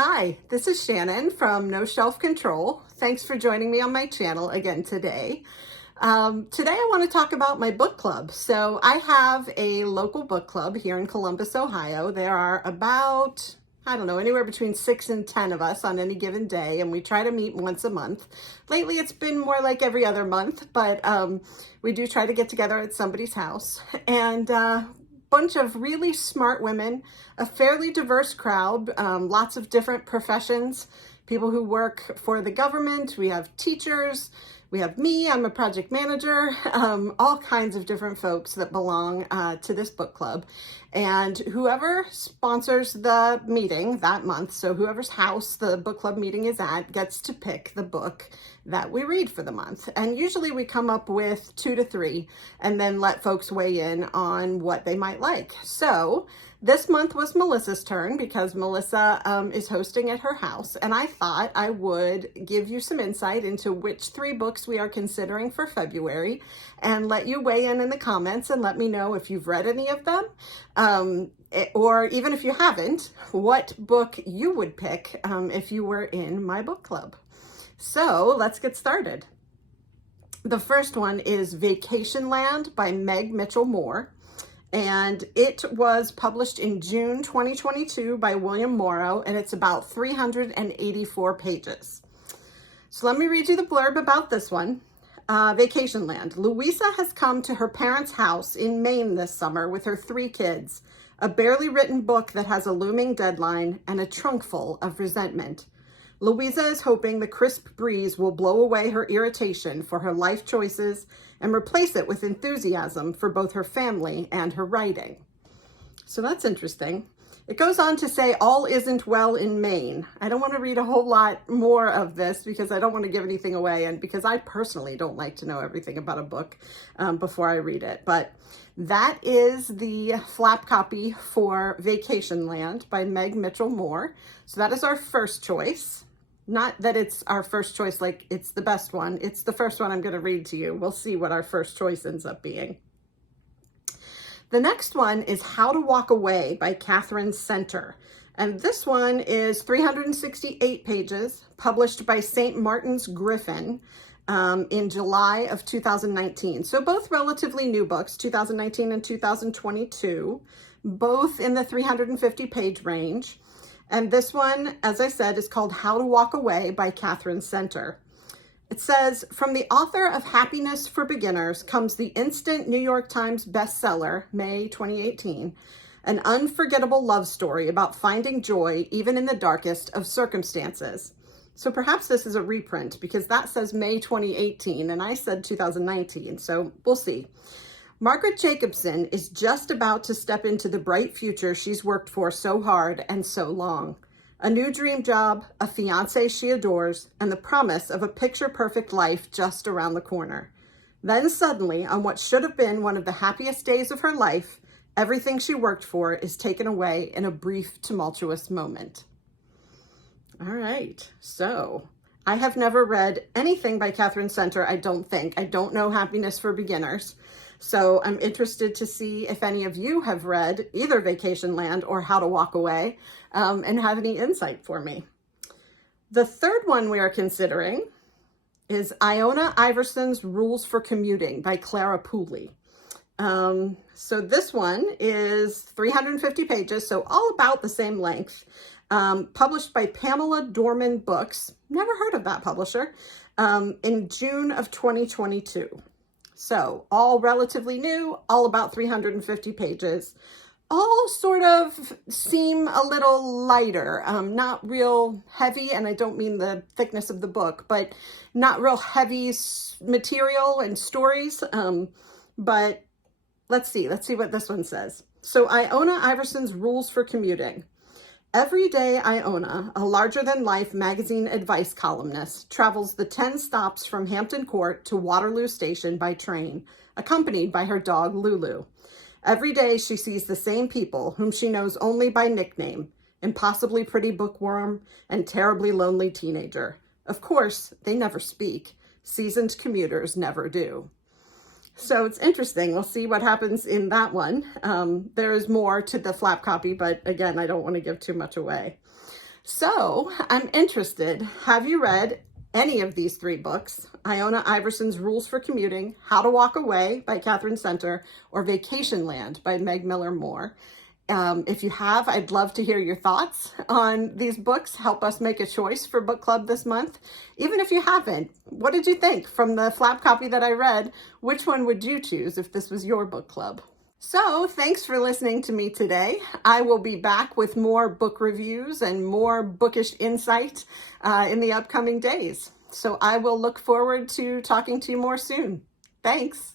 Hi, this is Shannon from No Shelf Control. Thanks for joining me on my channel again today. Today I want to talk about my book club. So I have a local book club here in Columbus, Ohio. There are about, anywhere between 6 and 10 of us on any given day, and we try to meet once a month. Lately it's been more like every other month, but we do try to get together at somebody's house. And bunch of really smart women, a fairly diverse crowd, lots of different professions, people who work for the government. We have teachers, we have me, I'm a project manager, all kinds of different folks that belong to this book club. And whoever sponsors the meeting that month, so whoever's house the book club meeting is at, gets to pick the book that we read for the month. And usually we come up with 2 to 3 and then let folks weigh in on what they might like. So this month was Melissa's turn because Melissa is hosting at her house, and I thought I would give you some insight into which 3 books we are considering for February and let you weigh in the comments and let me know if you've read any of them, or even if you haven't, what book you would pick if you were in my book club. So let's get started. The first one is Vacationland by Meg Mitchell-Moore. And it was published in June 2022 by William Morrow, and it's about 384 pages. So let me read you the blurb about this one. Vacationland. Louisa has come to her parents' house in Maine this summer with her 3 kids, a barely written book that has a looming deadline, and a trunk full of resentment. Louisa is hoping the crisp breeze will blow away her irritation for her life choices and replace it with enthusiasm for both her family and her writing. So that's interesting. It goes on to say all isn't well in Maine. I don't want to read a whole lot more of this because I don't want to give anything away, and because I personally don't like to know everything about a book before I read it. But that is the flap copy for Vacationland by Meg Mitchell-Moore. So that is our first choice. Not that it's our first choice, like it's the best one. It's the first one I'm going to read to you. We'll see what our first choice ends up being. The next one is How to Walk Away by Catherine Center. And this one is 368 pages, published by St. Martin's Griffin in July of 2019. So both relatively new books, 2019 and 2022, both in the 350 page range. And this one, as I said, is called How to Walk Away by Catherine Center. It says, from the author of Happiness for Beginners comes the instant New York Times bestseller, May 2018, an unforgettable love story about finding joy even in the darkest of circumstances. So perhaps this is a reprint because that says May 2018 and I said 2019, so we'll see. Margaret Jacobson is just about to step into the bright future she's worked for so hard and so long. A new dream job, a fiancé she adores, and the promise of a picture-perfect life just around the corner. Then suddenly, on what should have been one of the happiest days of her life, everything she worked for is taken away in a brief, tumultuous moment. All right, so I have never read anything by Catherine Center, I don't think. I don't know Happiness for Beginners. So I'm interested to see if any of you have read either Vacationland or How to Walk Away and have any insight for me. The third one we are considering is Iona Iverson's Rules for Commuting by Clara Pooley. So this one is 350 pages, so all about the same length, published by Pamela Dorman Books, never heard of that publisher, in June of 2022. So all relatively new, all about 350 pages, all sort of seem a little lighter, not real heavy, and I don't mean the thickness of the book, but not real heavy material and stories, but let's see what this one says. So Iona Iverson's Rules for Commuting. Every day, Iona, a larger-than-life magazine advice columnist, travels the 10 stops from Hampton Court to Waterloo Station by train, accompanied by her dog, Lulu. Every day, she sees the same people whom she knows only by nickname, impossibly pretty bookworm and terribly lonely teenager. Of course, they never speak. Seasoned commuters never do. So it's interesting. We'll see what happens in that one. There is more to the flap copy, but again, I don't want to give too much away. So I'm interested. Have you read any of these three books? Iona Iverson's Rules for Commuting, How to Walk Away by Catherine Center, or Vacationland by Meg Miller Moore. If you have, I'd love to hear your thoughts on these books. Help us make a choice for book club this month. Even if you haven't, what did you think from the flap copy that I read? Which one would you choose if this was your book club? So thanks for listening to me today. I will be back with more book reviews and more bookish insight in the upcoming days. So I will look forward to talking to you more soon. Thanks.